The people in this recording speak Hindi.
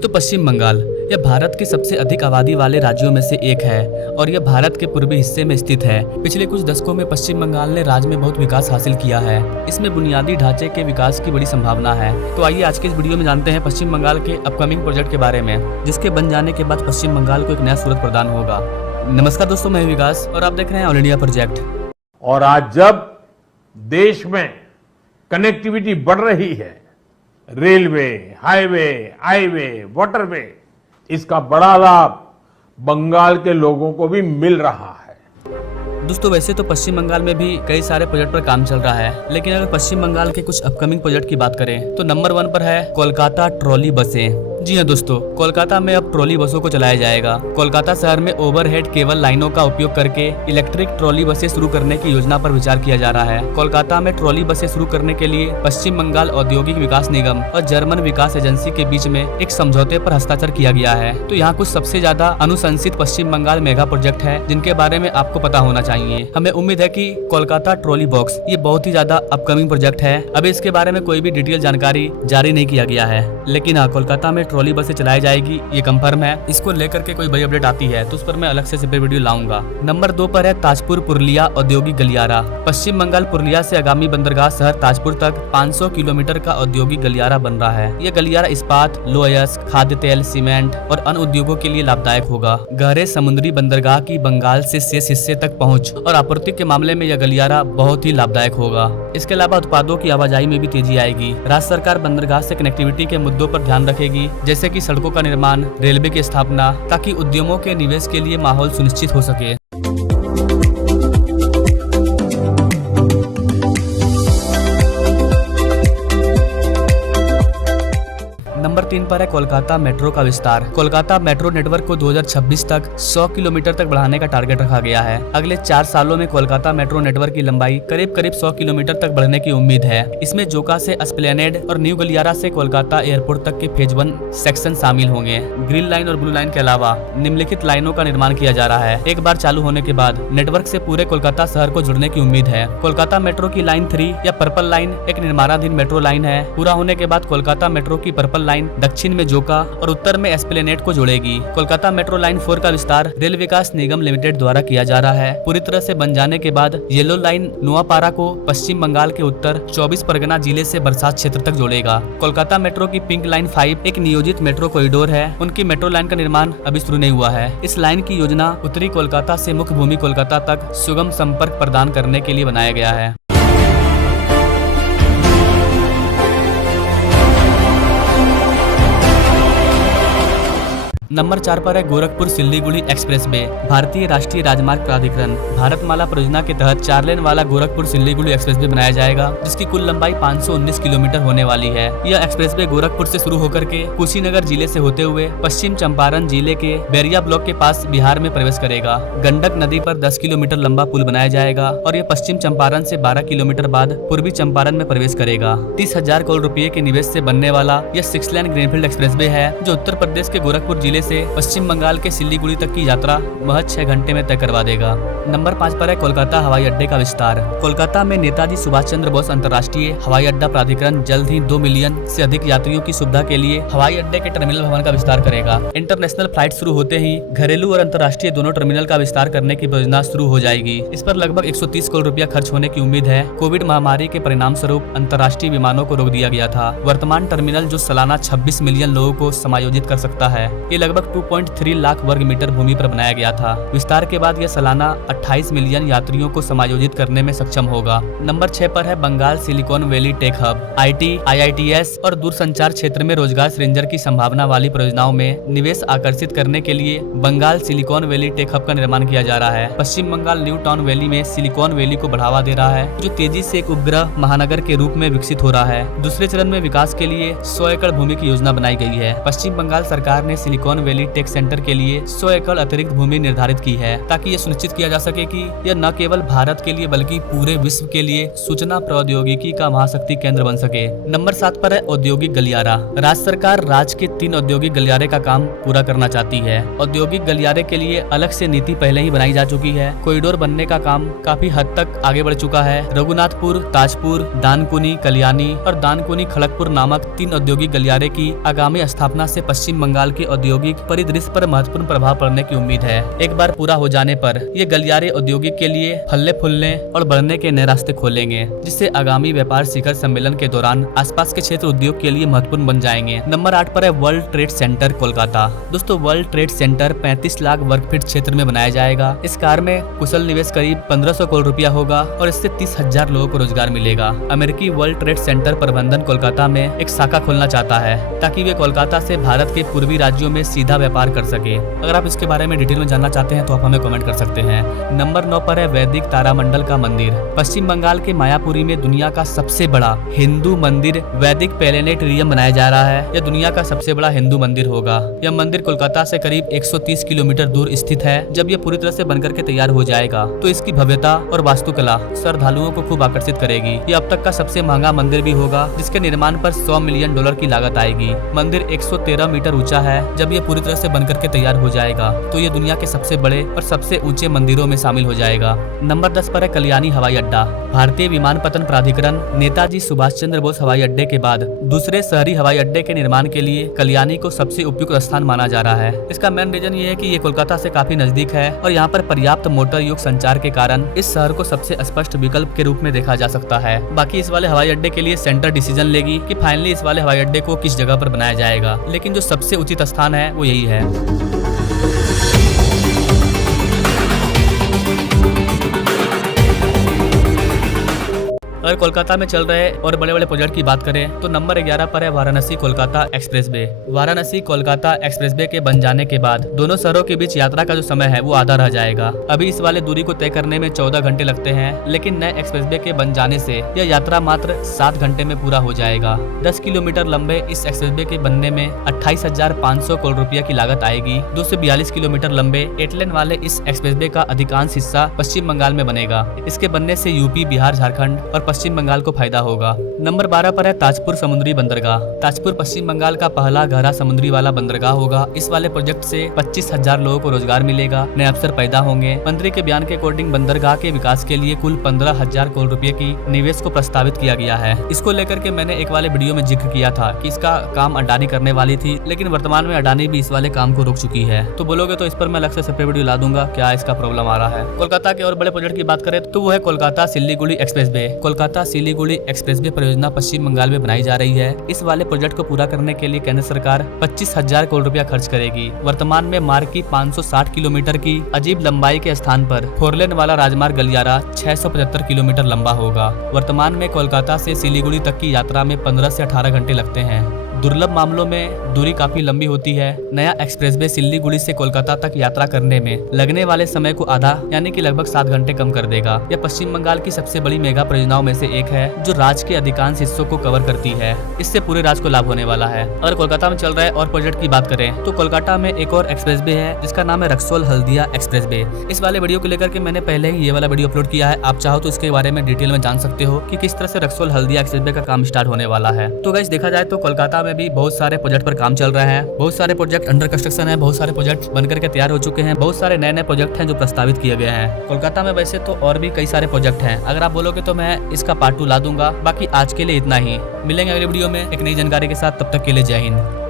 दोस्तों, पश्चिम बंगाल यह भारत के सबसे अधिक आबादी वाले राज्यों में से एक है और यह भारत के पूर्वी हिस्से में स्थित है। पिछले कुछ दशकों में पश्चिम बंगाल ने राज्य में बहुत विकास हासिल किया है। इसमें बुनियादी ढांचे के विकास की बड़ी संभावना है। तो आइए आज के इस वीडियो में जानते हैं पश्चिम बंगाल के अपकमिंग प्रोजेक्ट के बारे में, जिसके बन जाने के बाद पश्चिम बंगाल को एक नया सूरत प्रदान होगा। नमस्कार दोस्तों, मैं विकास और आप देख रहे हैं ऑल इंडिया प्रोजेक्ट। और आज जब देश में कनेक्टिविटी बढ़ रही है, रेलवे, हाईवे, वाटरवे, इसका बड़ा लाभ बंगाल के लोगों को भी मिल रहा है। दोस्तों, वैसे तो पश्चिम बंगाल में भी कई सारे प्रोजेक्ट पर काम चल रहा है, लेकिन अगर पश्चिम बंगाल के कुछ अपकमिंग प्रोजेक्ट की बात करें तो नंबर 1 पर है कोलकाता ट्रॉली बसें। जी हाँ दोस्तों, कोलकाता में अब ट्रॉली बसों को चलाया जाएगा। कोलकाता शहर में ओवरहेड केबल लाइनों का उपयोग करके इलेक्ट्रिक ट्रॉली बसें शुरू करने की योजना पर विचार किया जा रहा है। कोलकाता में ट्रॉली बसें शुरू करने के लिए पश्चिम बंगाल औद्योगिक विकास निगम और जर्मन विकास एजेंसी के बीच में एक समझौते पर हस्ताक्षर किया गया है। तो यहाँ कुछ सबसे ज्यादा अनुशंसित पश्चिम बंगाल मेगा प्रोजेक्ट है जिनके बारे में आपको पता होना चाहिए। हमें उम्मीद है कि कोलकाता ट्रॉली बॉक्स ये बहुत ही ज्यादा अपकमिंग प्रोजेक्ट है। अभी इसके बारे में कोई भी डिटेल जानकारी जारी नहीं किया गया है, लेकिन हाँ, कोलकाता में ट्रॉली बसें चलाई जाएगी, ये कंफर्म है। इसको लेकर के कोई बड़ी अपडेट आती है तो उस पर मैं अलग से सेपरेट वीडियो लाऊंगा। नंबर 2 पर है ताजपुर पुरुलिया औद्योगिक गलियारा। पश्चिम बंगाल पुरुलिया से आगामी बंदरगाह शहर ताजपुर तक 500 किलोमीटर का औद्योगिक गलियारा बन रहा है। यह गलियारा इस्पात, लोह अयस्क, खाद्य तेल, सीमेंट और अन्य उद्योगों के लिए लाभदायक होगा। गहरे समुद्री बंदरगाह की बंगाल से शेष हिस्से तक पहुँच और आपूर्ति के मामले में यह गलियारा बहुत ही लाभदायक होगा। इसके अलावा उत्पादों की आवाजाही में भी तेजी आएगी। राज्य सरकार बंदरगाह से कनेक्टिविटी के मुद्दों पर ध्यान रखेगी, जैसे कि सड़कों का निर्माण, रेलवे की स्थापना, ताकि उद्यमों के निवेश के लिए माहौल सुनिश्चित हो सके। नंबर 3 पर है कोलकाता मेट्रो का विस्तार। कोलकाता मेट्रो नेटवर्क को 2026 तक 100 किलोमीटर तक बढ़ाने का टारगेट रखा गया है। अगले 4 सालों में कोलकाता मेट्रो नेटवर्क की लंबाई करीब 100 किलोमीटर तक बढ़ने की उम्मीद है। इसमें जोका से एस्प्लेनेड और न्यू गलियारा से कोलकाता एयरपोर्ट तक के फेज 1 सेक्शन शामिल होंगे। ग्रीन लाइन और ब्लू लाइन के अलावा निम्नलिखित लाइनों का निर्माण किया जा रहा है। एक बार चालू होने के बाद नेटवर्क से पूरे कोलकाता शहर को जुड़ने की उम्मीद है। कोलकाता मेट्रो की लाइन 3 या पर्पल लाइन एक निर्माणाधीन मेट्रो लाइन है। पूरा होने के बाद कोलकाता मेट्रो की पर्पल लाइन दक्षिण में जोका और उत्तर में एस्प्लेनेड को जोड़ेगी। कोलकाता मेट्रो लाइन 4 का विस्तार रेल विकास निगम लिमिटेड द्वारा किया जा रहा है। पूरी तरह से बन जाने के बाद येलो लाइन नोआपाड़ा को पश्चिम बंगाल के उत्तर 24 परगना जिले से बरसात क्षेत्र तक जोड़ेगा। कोलकाता मेट्रो की पिंक लाइन 5 एक नियोजित मेट्रो कॉरिडोर है। उनकी मेट्रो लाइन का निर्माण अभी शुरू नहीं हुआ है। इस लाइन की योजना उत्तरी कोलकाता से मुख्य भूमि कोलकाता तक सुगम संपर्क प्रदान करने के लिए बनाया गया है। नंबर 4 पर है गोरखपुर सिल्लीगुड़ी एक्सप्रेसवे। भारतीय राष्ट्रीय राजमार्ग प्राधिकरण भारतमाला परियोजना के तहत 4 लेन वाला गोरखपुर सिल्लीगुड़ी एक्सप्रेसवे बनाया जाएगा, जिसकी कुल लंबाई 519 किलोमीटर होने वाली है। यह एक्सप्रेसवे गोरखपुर से शुरू होकर के कुशीनगर जिले से होते हुए पश्चिम चंपारण जिले के बैरिया ब्लॉक के पास बिहार में प्रवेश करेगा। गंडक नदी पर 10 किलोमीटर लंबा पुल बनाया जाएगा और यह पश्चिम चंपारण से 12 किलोमीटर बाद पूर्वी चंपारण में प्रवेश करेगा। 30,000 करोड़ रुपए के निवेश से बनने वाला यह 6 लेन ग्रीनफील्ड एक्सप्रेसवे है, जो उत्तर प्रदेश के गोरखपुर जिले से पश्चिम बंगाल के सिल्लीगुड़ी तक की यात्रा महज 6 घंटे में तय करवा देगा। नंबर 5 पर है कोलकाता हवाई अड्डे का विस्तार। कोलकाता में नेताजी सुभाष चंद्र बोस अंतर्राष्ट्रीय हवाई अड्डा प्राधिकरण जल्द ही 2 मिलियन से अधिक यात्रियों की सुविधा के लिए हवाई अड्डे के टर्मिनल भवन का विस्तार करेगा। इंटरनेशनल फ्लाइट शुरू होते ही घरेलू और अंतर्राष्ट्रीय दोनों टर्मिनल का विस्तार करने की परियोजना शुरू हो जाएगी। इस पर लगभग 130 करोड़ रुपया खर्च होने की उम्मीद है। कोविड महामारी के परिणाम स्वरूप अंतर्राष्ट्रीय विमानों को रोक दिया गया था। वर्तमान टर्मिनल जो सालाना 26 मिलियन लोगों को समायोजित कर सकता है, ये लगभग 2.3 लाख वर्ग मीटर भूमि पर बनाया गया था। विस्तार के बाद यह सालाना 28 मिलियन यात्रियों को समायोजित करने में सक्षम होगा। नंबर 6 पर है Bengal Silicon Valley tech hub. IT, IITS और दूरसंचार क्षेत्र में रोजगार सृजन की संभावना वाली परियोजनाओं में निवेश आकर्षित करने के लिए Bengal Silicon Valley tech hub का निर्माण किया जा रहा है। पश्चिम बंगाल न्यू टाउन वैली में सिलिकॉन वैली को बढ़ावा दे रहा है, जो तेजी से एक उपग्रह महानगर के रूप में विकसित हो रहा है। दूसरे चरण में विकास के लिए 100 एकड़ भूमि की योजना बनाई गई है। पश्चिम बंगाल सरकार ने Silicon Silicon Valley tech centre के लिए 100 एकड़ अतिरिक्त भूमि निर्धारित की है, ताकि ये सुनिश्चित किया जा सके कि यह न केवल भारत के लिए बल्कि पूरे विश्व के लिए सूचना प्रौद्योगिकी का महाशक्ति केंद्र बन सके। नंबर 7 पर है औद्योगिक गलियारा। राज्य सरकार राज्य के 3 औद्योगिक गलियारे का काम पूरा करना चाहती है। औद्योगिक गलियारे के लिए अलग से नीति पहले ही बनाई जा चुकी है। कॉरिडोर बनने का काम काफी हद तक आगे बढ़ चुका है। रघुनाथपुर, ताजपुर, दानकुनी, कल्याणी और दानकुनी खड़गपुर नामक 3 औद्योगिक गलियारे की आगामी स्थापना से पश्चिम बंगाल के औद्योगिक परिदृश्य पर महत्वपूर्ण प्रभाव पड़ने की उम्मीद है। एक बार पूरा हो जाने पर ये गलियारे औद्योगिक के लिए फलने फूलने और बढ़ने के नए रास्ते खोलेंगे, जिससे आगामी व्यापार शिखर सम्मेलन के दौरान आसपास के क्षेत्र उद्योग के लिए महत्वपूर्ण बन जाएंगे। नंबर 8 पर है वर्ल्ड ट्रेड सेंटर कोलकाता। दोस्तों, वर्ल्ड ट्रेड सेंटर 35 लाख वर्ग फीट क्षेत्र में बनाया जाएगा। इस कार्य में कुशल निवेश करीब 1500 करोड़ रुपया होगा और इससे 30,000 लोगों को रोजगार मिलेगा। अमेरिकी वर्ल्ड ट्रेड सेंटर प्रबंधन कोलकाता में एक शाखा खोलना चाहता है, ताकि वे कोलकाता से भारत के पूर्वी राज्यों में सीधा व्यापार कर सके। अगर आप इसके बारे में डिटेल में जानना चाहते हैं तो आप हमें कमेंट कर सकते हैं। नंबर 9 पर है वैदिक तारामंडल का मंदिर। पश्चिम बंगाल के मायापुरी में दुनिया का सबसे बड़ा हिंदू मंदिर वैदिक प्लेनेटेरियम बनाया जा रहा है। यह दुनिया का सबसे बड़ा हिंदू मंदिर होगा। यह मंदिर कोलकाता से करीब 130 किलोमीटर दूर स्थित है। जब यह पूरी तरह से बनकर के तैयार हो जाएगा तो इसकी भव्यता और वास्तुकला श्रद्धालुओं को खूब आकर्षित करेगी। यह अब तक का सबसे महंगा मंदिर भी होगा, जिसके निर्माण पर $100 मिलियन की लागत आएगी। मंदिर 113 मीटर ऊंचा है। जब यह पूरी तरह से बनकर के तैयार हो जाएगा तो यह दुनिया के सबसे बड़े और सबसे ऊंचे मंदिरों में शामिल हो जाएगा। नंबर 10 पर है कल्याणी हवाई अड्डा। भारतीय विमानपत्तन प्राधिकरण नेताजी सुभाष चंद्र बोस हवाई अड्डे के बाद दूसरे शहरी हवाई अड्डे के निर्माण के लिए कल्याणी को सबसे उपयुक्त स्थान माना जा रहा है। इसका मेन रीजन ये है कि ये कोलकाता से काफी नजदीक है और यहाँ पर पर्याप्त मोटर युक्त संचार के कारण इस शहर को सबसे स्पष्ट विकल्प के रूप में देखा जा सकता है। बाकी इस वाले हवाई अड्डे के लिए सेंटर डिसीजन लेगी कि फाइनली इस वाले हवाई अड्डे को किस जगह पर बनाया जाएगा, लेकिन जो सबसे उचित स्थान है वो यही है। अगर कोलकाता में चल रहे और बड़े बड़े प्रोजेक्ट की बात करें तो नंबर 11 पर है वाराणसी कोलकाता एक्सप्रेसवे। वाराणसी कोलकाता एक्सप्रेसवे के बन जाने के बाद दोनों शहरों के बीच यात्रा का जो समय है वो आधा रह जाएगा। अभी इस वाले दूरी को तय करने में 14 घंटे लगते हैं, लेकिन नए एक्सप्रेसवे के बन जाने से यह यात्रा मात्र 7 घंटे में पूरा हो जाएगा। 10 किलोमीटर लंबे इस एक्सप्रेसवे के बनने में 28,500 करोड़ रुपया की लागत आएगी। 242 किलोमीटर लंबे 8 लेन वाले इस एक्सप्रेसवे का अधिकांश हिस्सा पश्चिम बंगाल में बनेगा। इसके बनने से यूपी, बिहार, झारखंड और पश्चिम बंगाल को फायदा होगा। नंबर 12 पर है ताजपुर समुद्री बंदरगाह। ताजपुर पश्चिम बंगाल का पहला गहरा समुद्री वाला बंदरगाह होगा। इस वाले प्रोजेक्ट से 25,000 लोगों को रोजगार मिलेगा, नए अवसर पैदा होंगे। मंत्री के बयान के अकॉर्डिंग बंदरगाह के विकास के लिए कुल 15,000 करोड़ रुपए की निवेश को प्रस्तावित किया गया है। इसको लेकर के मैंने एक वाले वीडियो में जिक्र किया था कि इसका काम अडानी करने वाली थी, लेकिन वर्तमान में अडानी भी इस वाले काम को रोक चुकी है। तो बोलोगे तो इस पर मैं अलग से सेपरेट वीडियो ला दूंगा क्या इसका प्रॉब्लम आ रहा है। कोलकाता के और बड़े प्रोजेक्ट की बात करें तो वो है कोलकाता सिलीगुड़ी एक्सप्रेसवे। कोलकाता सिलीगुड़ी एक्सप्रेसवे परियोजना पश्चिम बंगाल में बनाई जा रही है। इस वाले प्रोजेक्ट को पूरा करने के लिए केंद्र सरकार 25,000 करोड़ रुपया खर्च करेगी। वर्तमान में मार्ग की 560 किलोमीटर की अजीब लंबाई के स्थान पर 4 लेन वाला राजमार्ग गलियारा 675 किलोमीटर लंबा होगा। वर्तमान में कोलकाता से सिलीगुड़ी तक की यात्रा में 15 से 18 घंटे लगते हैं। दुर्लभ मामलों में दूरी काफी लंबी होती है। नया एक्सप्रेसवे सिलीगुड़ी से कोलकाता तक यात्रा करने में लगने वाले समय को आधा यानी कि लगभग 7 घंटे कम कर देगा। यह पश्चिम बंगाल की सबसे बड़ी मेगा परियोजनाओं में से एक है, जो राज्य के अधिकांश हिस्सों को कवर करती है। इससे पूरे राज्य को लाभ होने वाला है। अगर कोलकाता में चल रहे और प्रोजेक्ट की बात करें तो कोलकाता में एक और एक्सप्रेसवे है जिसका नाम है रक्सौल हल्दिया एक्सप्रेसवे। इस वाले वीडियो को लेकर के मैंने पहले ही ये वाला वीडियो अपलोड किया है। आप चाहो तो इसके बारे में डिटेल में जान सकते हो कि किस तरह से रक्सौल हल्दिया एक्सप्रेसवे का काम स्टार्ट होने वाला है। तो गाइस देखा जाए तो कोलकाता में भी बहुत सारे प्रोजेक्ट पर काम चल रहा है। बहुत सारे प्रोजेक्ट अंडर कंस्ट्रक्शन है, बहुत सारे प्रोजेक्ट बनकर के तैयार हो चुके हैं, बहुत सारे नए नए प्रोजेक्ट हैं जो प्रस्तावित किए गए हैं। कोलकाता में वैसे तो और भी कई सारे प्रोजेक्ट हैं, अगर आप बोलोगे तो मैं इसका पार्ट 2 ला दूंगा। बाकी आज के लिए इतना ही, मिलेंगे अगले वीडियो में एक नई जानकारी के साथ। तब तक के लिए जय हिंद।